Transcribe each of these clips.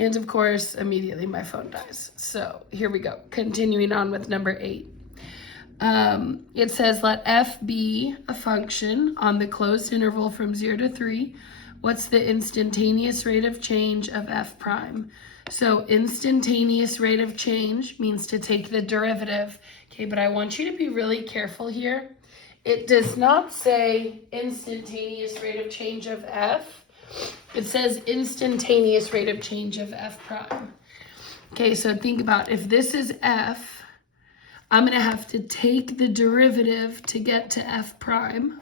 And of course, immediately my phone dies. So here we go. Continuing on with number 8. It says, let f be a function on the closed interval from 0 to 3. What's the instantaneous rate of change of f prime? So instantaneous rate of change means to take the derivative. Okay, but I want you to be really careful here. It does not say instantaneous rate of change of f. It says instantaneous rate of change of f prime. Okay, so think about if this is f, I'm going to have to take the derivative to get to f prime,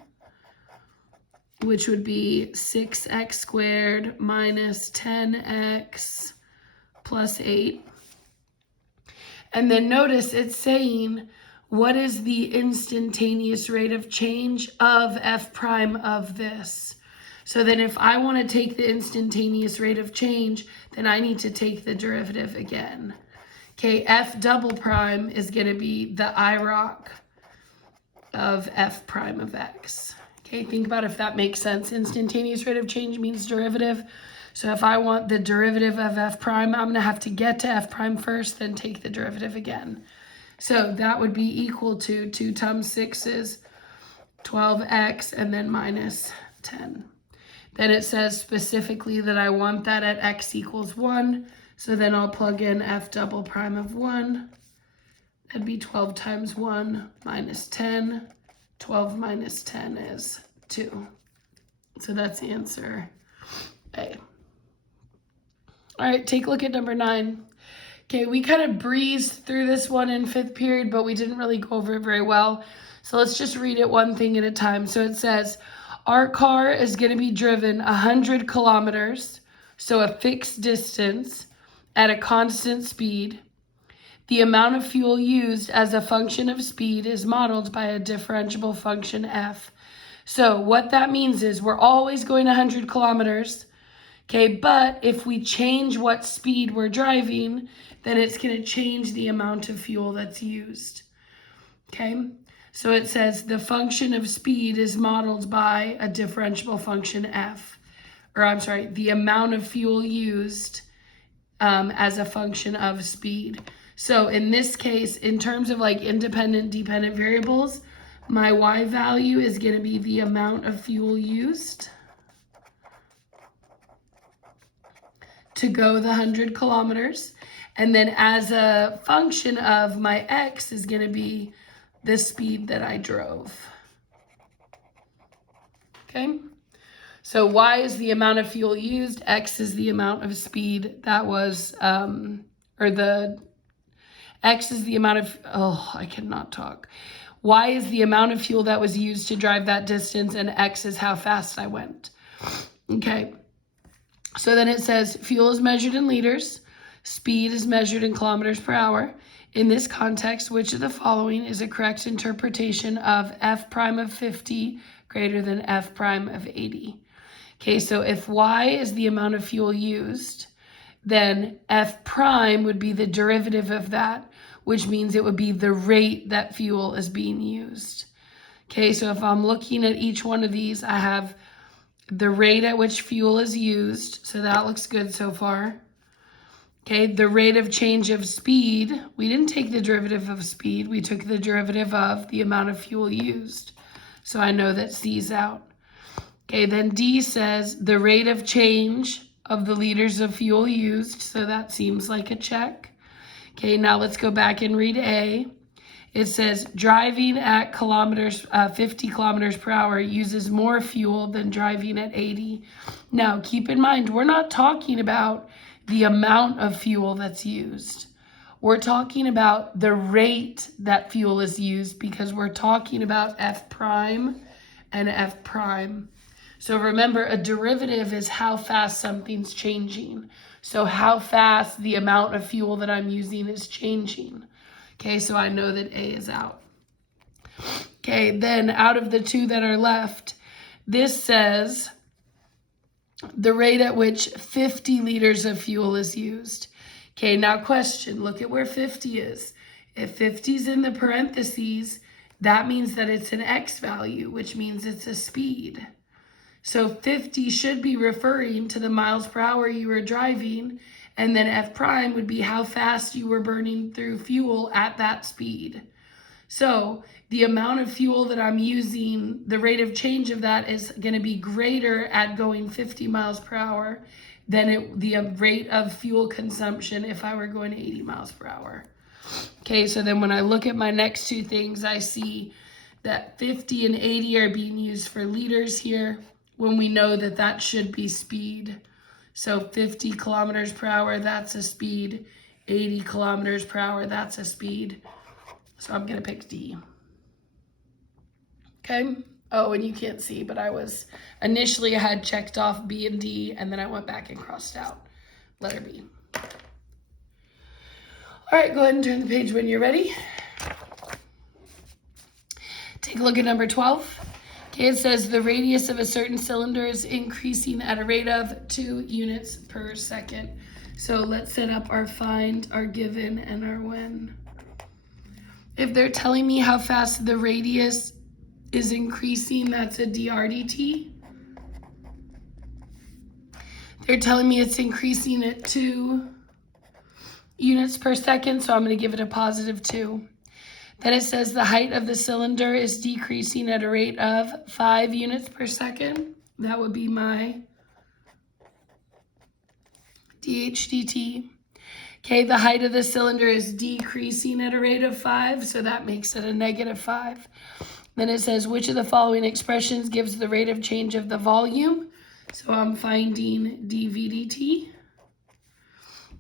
which would be 6x squared minus 10x plus 8. And then notice it's saying, what is the instantaneous rate of change of f prime of this? So then if I want to take the instantaneous rate of change, then I need to take the derivative again. Okay, f double prime is going to be the IROC of f prime of x. Okay, think about if that makes sense. Instantaneous rate of change means derivative. So if I want the derivative of f prime, I'm going to have to get to f prime first, then take the derivative again. So that would be equal to 2 times 6 is 12x and then minus 10. Then it says specifically that I want that at x equals 1. So then I'll plug in f double prime of 1. That'd be 12 times 1 minus 10. 12 minus 10 is 2. So that's the answer A. All right, take a look at number 9. Okay, we kind of breezed through this one in 5th period, but we didn't really go over it very well. So let's just read it one thing at a time. So it says, our car is going to be driven 100 kilometers, so a fixed distance, at a constant speed. The amount of fuel used as a function of speed is modeled by a differentiable function f. So what that means is we're always going 100 kilometers, okay, but if we change what speed we're driving, then it's going to change the amount of fuel that's used, okay? So it says the function of speed is modeled by a differentiable function f, or I'm sorry, the amount of fuel used as a function of speed. So in this case, in terms of like independent, dependent variables, my y value is going to be the amount of fuel used to go the 100 kilometers. And then as a function of my x is going to be the speed that I drove. Okay? So y is the amount of fuel used, x is the amount of speed that was, x is the amount of, I cannot talk. Y is the amount of fuel that was used to drive that distance, and x is how fast I went. Okay. So then it says fuel is measured in liters, speed is measured in kilometers per hour. In this context, which of the following is a correct interpretation of f prime of 50 greater than f prime of 80? Okay, so if y is the amount of fuel used, then f prime would be the derivative of that, which means it would be the rate that fuel is being used. Okay, so if I'm looking at each one of these, I have the rate at which fuel is used, so that looks good so far. Okay, the rate of change of speed, we didn't take the derivative of speed, we took the derivative of the amount of fuel used. So I know that C's out. Okay, then D says the rate of change of the liters of fuel used, so that seems like a check. Okay, now let's go back and read A. It says driving at 50 kilometers per hour uses more fuel than driving at 80. Now, keep in mind, we're not talking about the amount of fuel that's used. We're talking about the rate that fuel is used because we're talking about f prime and f prime. So remember, a derivative is how fast something's changing. So how fast the amount of fuel that I'm using is changing. Okay, so I know that A is out. Okay, then out of the two that are left, this says the rate at which 50 liters of fuel is used. Okay, now question, look at where 50 is. If 50 is in the parentheses, that means that it's an x value, which means it's a speed. So 50 should be referring to the miles per hour you were driving, And then F prime would be how fast you were burning through fuel at that speed. So the amount of fuel that I'm using, the rate of change of that is going to be greater at going 50 miles per hour than the rate of fuel consumption if I were going to 80 miles per hour. Okay, so then when I look at my next two things, I see that 50 and 80 are being used for liters here when we know that that should be speed. So 50 kilometers per hour, that's a speed. 80 kilometers per hour, that's a speed. So I'm gonna pick D. Okay. Oh, and you can't see, but initially I had checked off B and D, and then I went back and crossed out letter B. All right, go ahead and turn the page when you're ready. Take a look at number 12. Okay, it says the radius of a certain cylinder is increasing at a rate of 2 units per second. So let's set up our find, our given, and our when. If they're telling me how fast the radius is increasing, that's a dRdt. They're telling me it's increasing at 2 units per second, so I'm going to give it a positive 2. Then it says the height of the cylinder is decreasing at a rate of 5 units per second. That would be my dHdt. Okay, the height of the cylinder is decreasing at a rate of 5, so that makes it a negative 5. Then it says, which of the following expressions gives the rate of change of the volume? So I'm finding dV dt.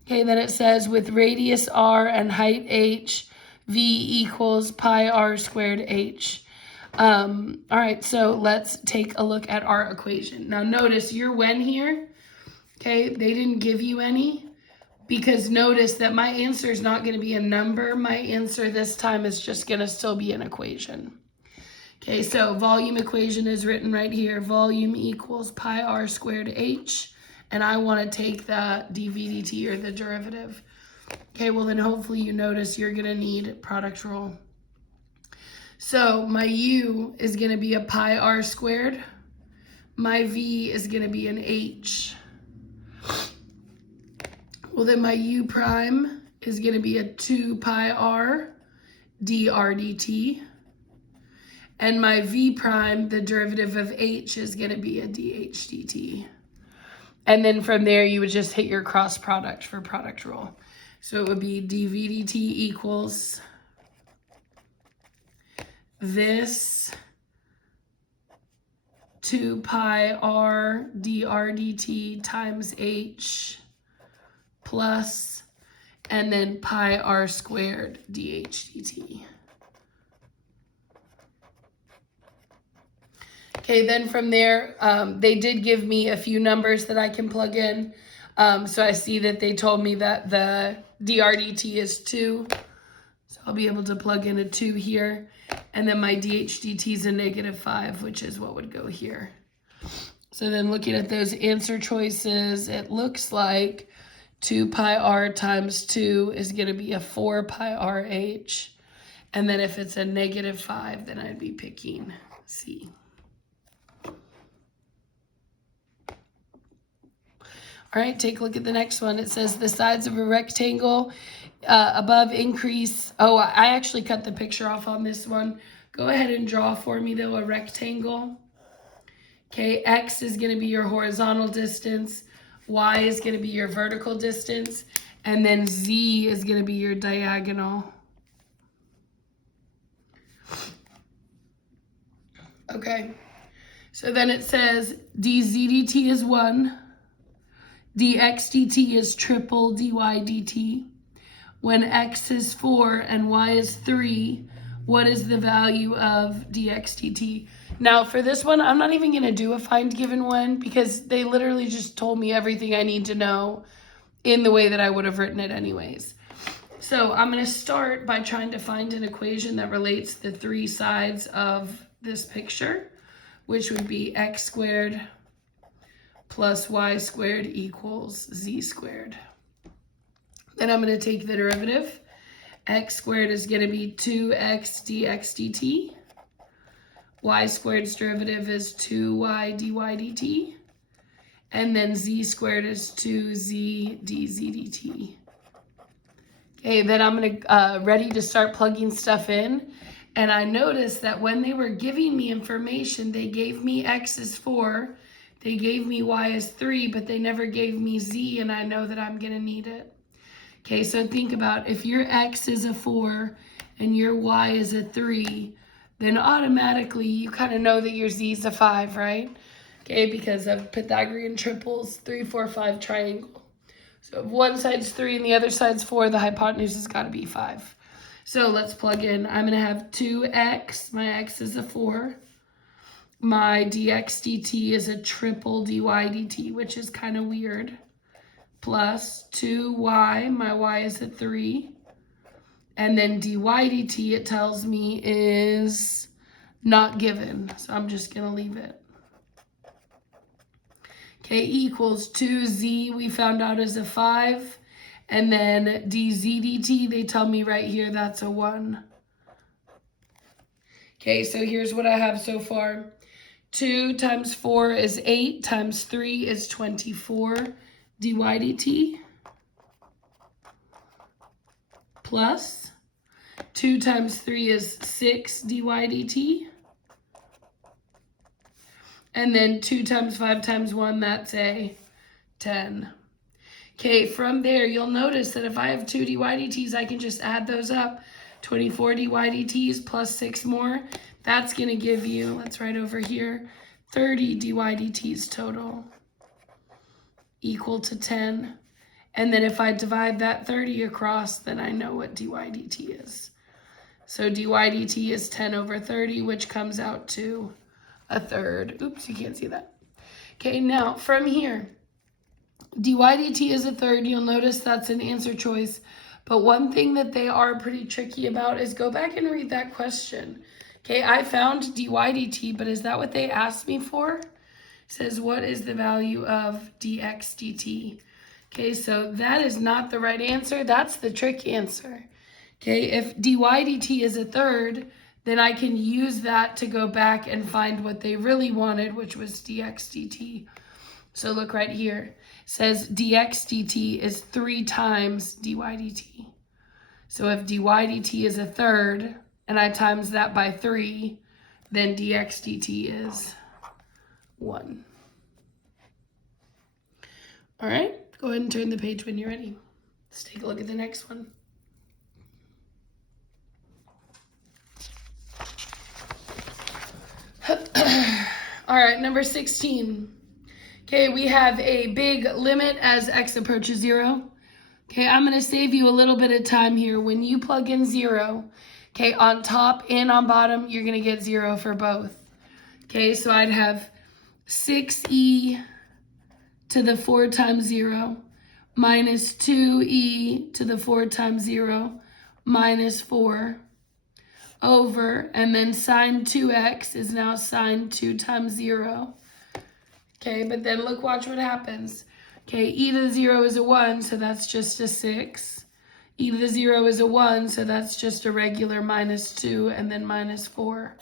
Okay, then it says, with radius r and height h, v equals pi r squared h. All right, so let's take a look at our equation. Now notice your when here, okay, they didn't give you any, because notice that my answer is not going to be a number. My answer this time is just going to still be an equation. Okay, so volume equation is written right here. Volume equals pi r squared h. And I want to take the dV dt, or the derivative. Okay, well then hopefully you notice you're going to need product rule. So my u is going to be a pi r squared. My v is going to be an h. Well, then my u prime is going to be a 2 pi r dr dt. And my v prime, the derivative of h, is going to be a dh dt. And then from there, you would just hit your cross product for product rule. So it would be dV dt equals this 2 pi r dr dt times h plus, and then pi r squared dH dt. Okay, then from there, they did give me a few numbers that I can plug in. So I see that they told me that the dr dt is 2. So I'll be able to plug in a 2 here. And then my dH dt is a negative 5, which is what would go here. So then looking at those answer choices, it looks like 2 pi r times 2 is going to be a 4 pi r h. And then if it's a negative 5, then I'd be picking C. All right, take a look at the next one. It says the sides of a rectangle above increase. Oh, I actually cut the picture off on this one. Go ahead and draw for me, though, a rectangle. Okay, X is going to be your horizontal distance. Y is going to be your vertical distance. And then Z is going to be your diagonal. Okay, so then it says dz dt is 1. dx dt is triple dy dt. When x is 4 and y is 3, what is the value of dx dt? Now for this one, I'm not even going to do a find given one, because they literally just told me everything I need to know in the way that I would have written it anyways. So I'm going to start by trying to find an equation that relates the 3 sides of this picture, which would be x squared plus y squared equals z squared. Then I'm going to take the derivative. X squared is going to be 2x dx dt. Y squared's derivative is 2y dy dt. And then z squared is 2z dz dt. Okay, then I'm gonna ready to start plugging stuff in. And I noticed that when they were giving me information, they gave me x is 4, they gave me y is 3, but they never gave me z, and I know that I'm gonna need it. Okay, so think about if your x is a 4 and your y is a 3, then automatically you kind of know that your z is a 5, right? Okay, because of Pythagorean triples, 3, 4, 5 triangle. So if one side's 3 and the other side's 4, the hypotenuse has got to be 5. So let's plug in. I'm going to have 2x. My x is a 4. My dx dt is a triple dy dt, which is kind of weird. Plus 2y. My y is a 3. And then dy dt, it tells me, is not given. So I'm just going to leave it. Okay, equals 2z, we found out is a 5. And then dz dt, they tell me right here that's a 1. Okay, so here's what I have so far. 2 times 4 is 8, times 3 is 24 dy dt. Plus 2 times 3 is 6 dy dt. And then 2 times 5 times 1, that's a 10. Okay, from there, you'll notice that if I have 2 dy dt's, I can just add those up. 24 dy dt's plus 6 more. That's going to give you, let's write over here, 30 dy dt's total equal to 10. And then if I divide that 30 across, then I know what dy dt is. So dy dt is 10 over 30, which comes out to a third. Oops, you can't see that. Okay, now from here, dy dt is a third. You'll notice that's an answer choice. But one thing that they are pretty tricky about is go back and read that question. Okay, I found dy dt, but is that what they asked me for? It says, what is the value of dx dt? Okay, so that is not the right answer. That's the trick answer. Okay, if dy dt is a third, then I can use that to go back and find what they really wanted, which was dx dt. So look right here. It says dx dt is 3 times dy dt. So if dy dt is a third, and I times that by 3, then dx dt is 1. All right, go ahead and turn the page when you're ready. Let's take a look at the next one. All right, number 16. Okay, we have a big limit as x approaches 0. Okay, I'm going to save you a little bit of time here. When you plug in 0, okay, on top and on bottom, you're going to get 0 for both. Okay, so I'd have 6e to the 4 times 0 minus 2e to the 4 times 0 minus 4 over, and then sine 2x is now sine 2 times 0. Okay, but then look, watch what happens. Okay, e to the 0 is a 1, so that's just a 6. E to the 0 is a 1, so that's just a regular minus 2, and then minus 4.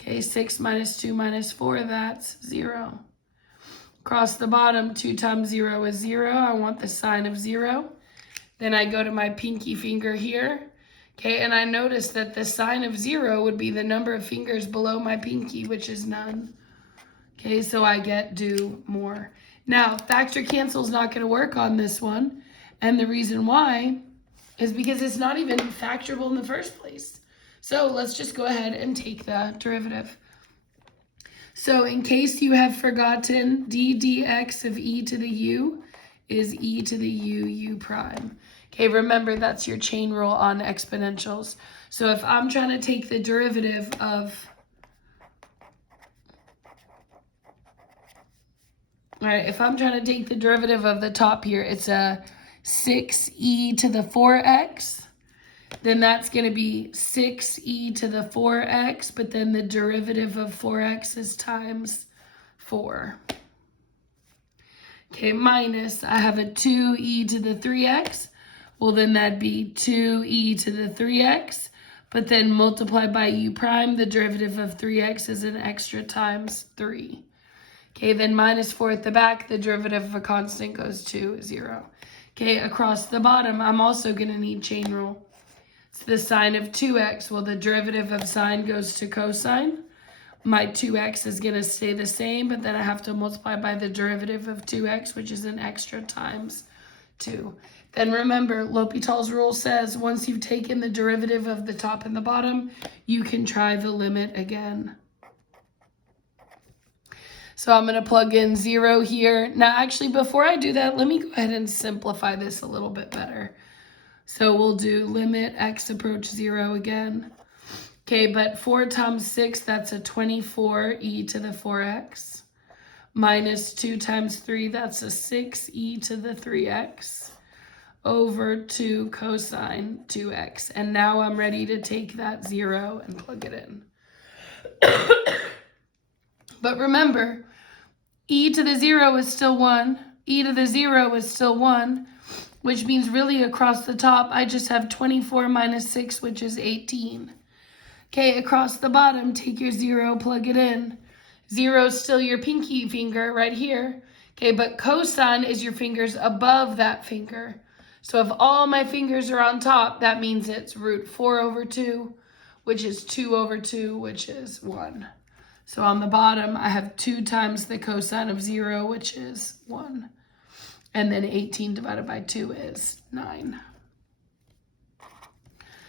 Okay, 6 minus 2 minus 4, that's 0. Across the bottom, 2 times 0 is 0. I want the sign of 0. Then I go to my pinky finger here. Okay, and I notice that the sign of 0 would be the number of fingers below my pinky, which is none. Okay, so I get do more. Now, factor cancel is not going to work on this one. And the reason why is because it's not even factorable in the first place. So let's just go ahead and take the derivative. So in case you have forgotten, d dx of e to the u is e to the u prime. Okay, remember that's your chain rule on exponentials. So if I'm trying to take the derivative of, all right, if I'm trying to take the derivative of the top here, it's a 6e to the 4x. Then that's going to be 6e to the 4x, but then the derivative of 4x is times 4. Okay, minus, I have a 2e to the 3x. Well, then that'd be 2e to the 3x, but then multiplied by u prime, the derivative of 3x is an extra times 3. Okay, then minus 4 at the back, the derivative of a constant goes to 0. Okay, across the bottom, I'm also going to need chain rule. It's the sine of 2x. Well, the derivative of sine goes to cosine. My 2x is going to stay the same, but then I have to multiply by the derivative of 2x, which is an extra times 2. Then remember, L'Hopital's rule says once you've taken the derivative of the top and the bottom, you can try the limit again. So I'm going to plug in 0 here. Now, actually, before I do that, let me go ahead and simplify this a little bit better. So we'll do limit x approach 0 again. Okay, but 4 times 6, that's a 24e to the 4x. Minus 2 times 3, that's a 6e to the 3x. Over 2 cosine 2x. And now I'm ready to take that 0 and plug it in. But remember, e to the 0 is still 1. E to the 0 is still 1, which means really across the top, I just have 24 minus 6, which is 18. Okay, across the bottom, take your 0, plug it in. 0 is still your pinky finger right here. Okay, but cosine is your fingers above that finger. So if all my fingers are on top, that means it's root 4 over 2, which is 2 over 2, which is 1. So on the bottom, I have 2 times the cosine of 0, which is 1. And then 18 divided by 2 is 9.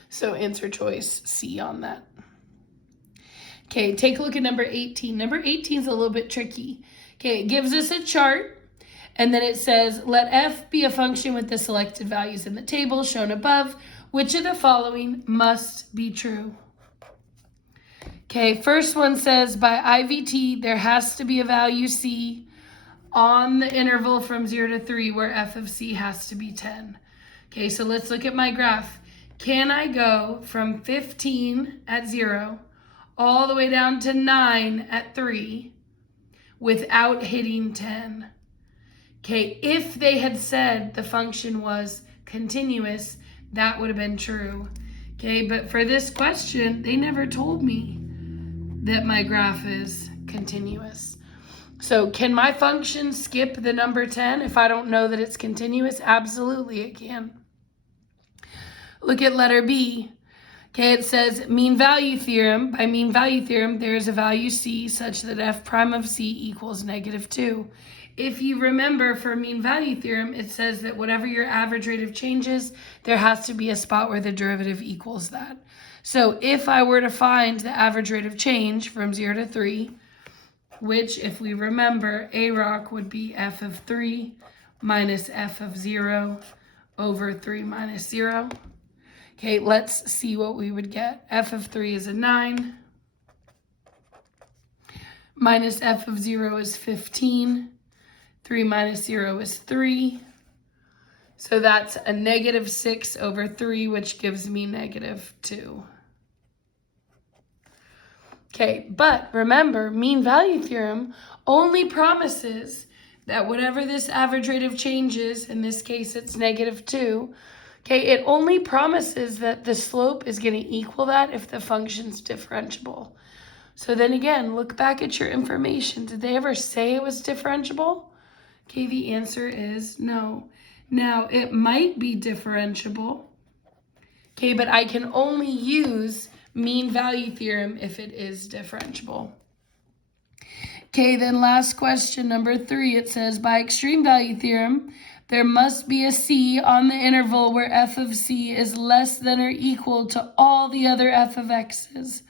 So answer choice C on that. Okay, take a look at number 18. Number 18 is a little bit tricky. Okay, it gives us a chart, and then it says, let f be a function with the selected values in the table shown above. Which of the following must be true? Okay, first one says by IVT, there has to be a value C on the interval from 0 to 3 where f of c has to be 10. Okay, so let's look at my graph. Can I go from 15 at 0 all the way down to 9 at 3 without hitting 10? Okay, if they had said the function was continuous, that would have been true. Okay, but for this question, they never told me that my graph is continuous. So can my function skip the number 10 if I don't know that it's continuous? Absolutely it can. Look at letter B. Okay, it says mean value theorem. By mean value theorem, there is a value C such that f prime of C equals -2. If you remember for mean value theorem, it says that whatever your average rate of change is, there has to be a spot where the derivative equals that. So if I were to find the average rate of change from 0 to 3, which if we remember, AROC would be f of 3 minus f of 0 over 3 minus 0. Okay, let's see what we would get. F of 3 is a 9. Minus f of 0 is 15. 3 minus 0 is 3. So that's a -6 over 3, which gives me -2. Okay, but remember, mean value theorem only promises that whatever this average rate of change is, in this case it's -2, okay, it only promises that the slope is going to equal that if the function's differentiable. So then again, look back at your information. Did they ever say it was differentiable? Okay, the answer is no. Now, it might be differentiable, okay, but I can only use mean value theorem if it is differentiable. Okay, then last question, number 3, it says, by extreme value theorem, there must be a C on the interval where f of c is less than or equal to all the other f of x's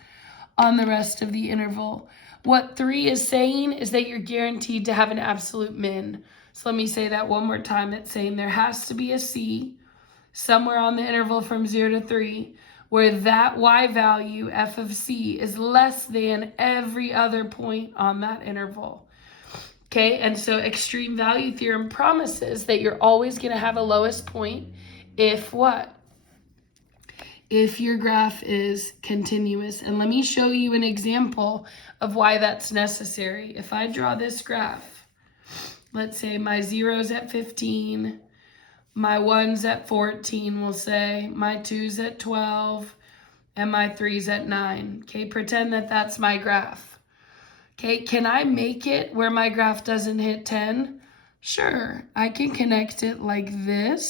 on the rest of the interval. What 3 is saying is that you're guaranteed to have an absolute min. So let me say that one more time. It's saying there has to be a C somewhere on the interval from 0 to 3 where that y value, f of c, is less than every other point on that interval. Okay, and so extreme value theorem promises that you're always going to have a lowest point if what? If your graph is continuous. And let me show you an example of why that's necessary. If I draw this graph, let's say my 0's at 15, my 1's at 14, we'll say, my 2's at 12, and my 3's at 9. Okay, pretend that that's my graph. Okay, can I make it where my graph doesn't hit 10? Sure, I can connect it like this.